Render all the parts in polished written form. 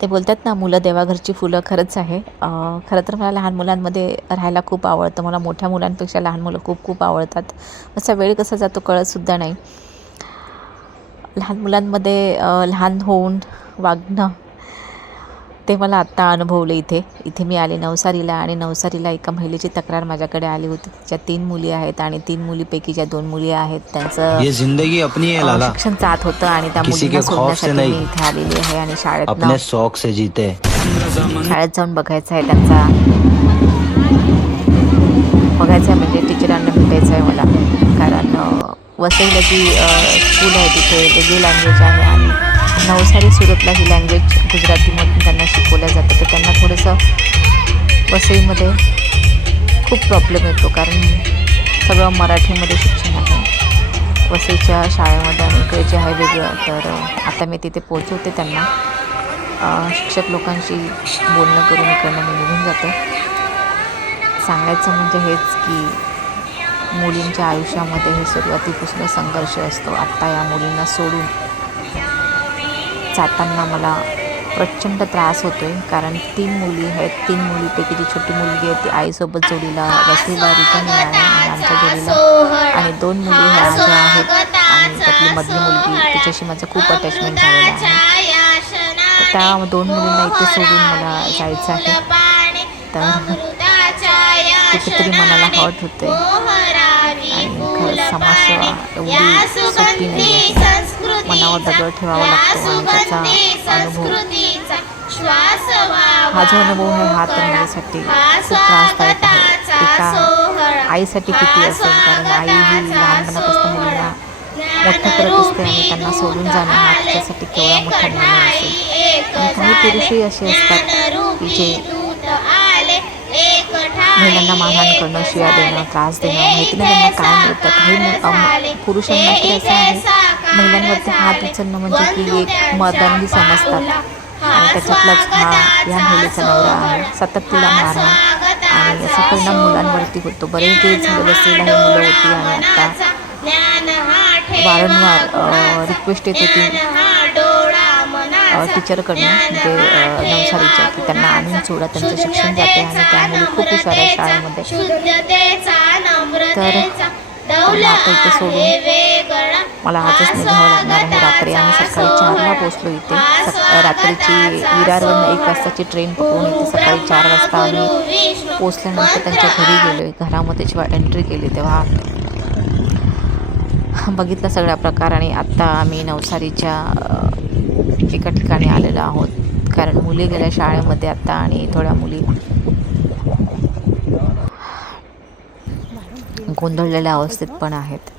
ते बोलतात ना, मुलं देवाघरची फुलं. खरंच आहे. खरं तर मला लहान मुलांमध्ये राहायला खूप आवडतं. मला मोठ्या मुलांपेक्षा लहान मुलं खूप खूप आवडतात. असा वेळ कसा जातो कळतसुद्धा नाही. लहान मुलांमध्ये लहान होऊन वागणं ते मला आत्ता अनुभवलं इथे मी आले नवसारीला. आणि नवसारीला एका महिलेची तक्रार माझ्याकडे आली होती. तिच्या 3 मुली आहेत आणि 3 मुलीपैकी ज्या 2 मुली आहेत त्यांचं ये जिंदगी अपनी है लाला, शिक्षण जात होतं आणि त्या किसी मुलींना के खौफ से सोडण्यासाठी मी नहीं, इथे आलेली आहे. आणि अपने शौक से जीते. शाळेत जाऊन बघायचं आहे त्यांचा, बघायचं आहे म्हणजे टीचरांना भेटायचं आहे मला. कारण वसईला जी स्कूल आहे तिथे वेगळी लँग्वेज आहे आणि नवसारी सुरतला ही लँग्वेज गुजरातीमधून त्यांना शिकवल्या जातं. तर त्यांना थोडंसं वसईमध्ये खूप प्रॉब्लेम येतो कारण सगळं मराठीमध्ये शिक्षण आहे वसईच्या शाळेमध्ये आणि इकडे जे आहे वेगळं. तर आता मी तिथे पोहोचवते त्यांना. शिक्षक लोकांशी बोलणं करून इकडनं मी निघून जाते. सांगायचं म्हणजे हेच की मुलींच्या आयुष्यामध्ये हे सुरुवातीपासून संघर्ष असतो. आत्ता या मुलींना सोडून जाताना मला प्रचंड त्रास होतो आहे. कारण 3 मुली आहेत. 3 मुलीपैकी जी छोटी मुलगी आहे ती आईसोबत जोडीला वसईला रिटर्न आहे आणि आमच्या जोडीला, आणि 2 मुली ह्या ज्या आहेत आणि त्यातली मधली मुलगी तिच्याशी माझं खूप अटॅचमेंट झालेलं आहे. तर त्या 2 मुलींना इथे सोडून मला जायचं आहे. तर कुठेतरी मनाला हर्ट होते आणि खरंच समाजसेवा एवढी सोपी नाही आहे. मनावर दगड ठेवावा लागतो आणि त्याचा अनुभव, हा जो अनुभव आहे हा तर माझ्यासाठी खूप त्रासदायक आहे. एका आईसाठी किती असेल, कारण आई ही लहानपणापासून मुलींना मोठं करत असते आणि त्यांना सोडून जाणं हा तिच्यासाठी केवढा मोठा निर्णय असेल. आणि काही पुरुषही असे असतात की जे महिलांना मारहाण करणं, शिव्या देणं, त्रास देणं, माहिती नाही त्यांना काय मिळतं. काही पुरुषांना तर असं आहे, महिलांवरती हात उचलणं म्हणजे की एक मर्दानगी समजतात आणि त्याच्यातलाच हा या महिलेचा नवरा आहे. सतत तिला मारहाण आणि याचा परिणाम मुलांवरती होतो. बरेच दिवस झाले बसलेला ही मुलं होती आणि आता वारंवार रिक्वेस्ट येत होती टीचरकडनं, म्हणजे नवसारीच्या, की त्यांना आणून सोडा, त्यांचं शिक्षण जाते आणि त्या मुली खूप हुशार आहे शाळेमध्ये. तर त्यांना आता इथे सोडून मला आजच निघावं लागणार आहे. रात्री आम्ही सकाळी 4ला पोचलो इथे. रात्रीची विरारवरून 1 वाजताची ट्रेन पकडून इथे सकाळी 4 वाजता आम्ही पोचल्यानंतर त्यांच्या घरी गेलो. घरामध्ये जेव्हा एंट्री केली तेव्हा बघितला सगळा प्रकार. आणि आत्ता आम्ही नवसारीच्या एका ठिकाणी आलेलो आहोत, कारण मुली गेल्या शाळेमध्ये आत्ता आणि थोड्या मुली गोंधळलेल्या अवस्थेत पण आहेत.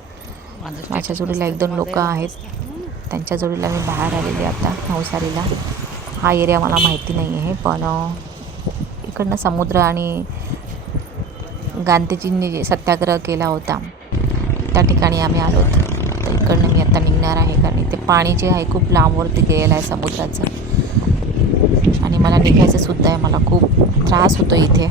माझ्या जोडीला 1-2 लोक आहेत, त्यांच्या जोडीला मी बाहेर आलेली आता नवसारीला. हा एरिया मला माहिती नाही आहे, पण इकडनं समुद्र आणि गांधीजींनी जे सत्याग्रह केला होता त्या ठिकाणी आम्ही आलोत. तर इकडनं मी आता निघणार आहे, कारण इथे पाणी जे आहे खूप लांबवरती गेलेलं आहे समुद्राचं आणि मला निघायचं सुद्धा आहे. मला खूप त्रास होतो इथे.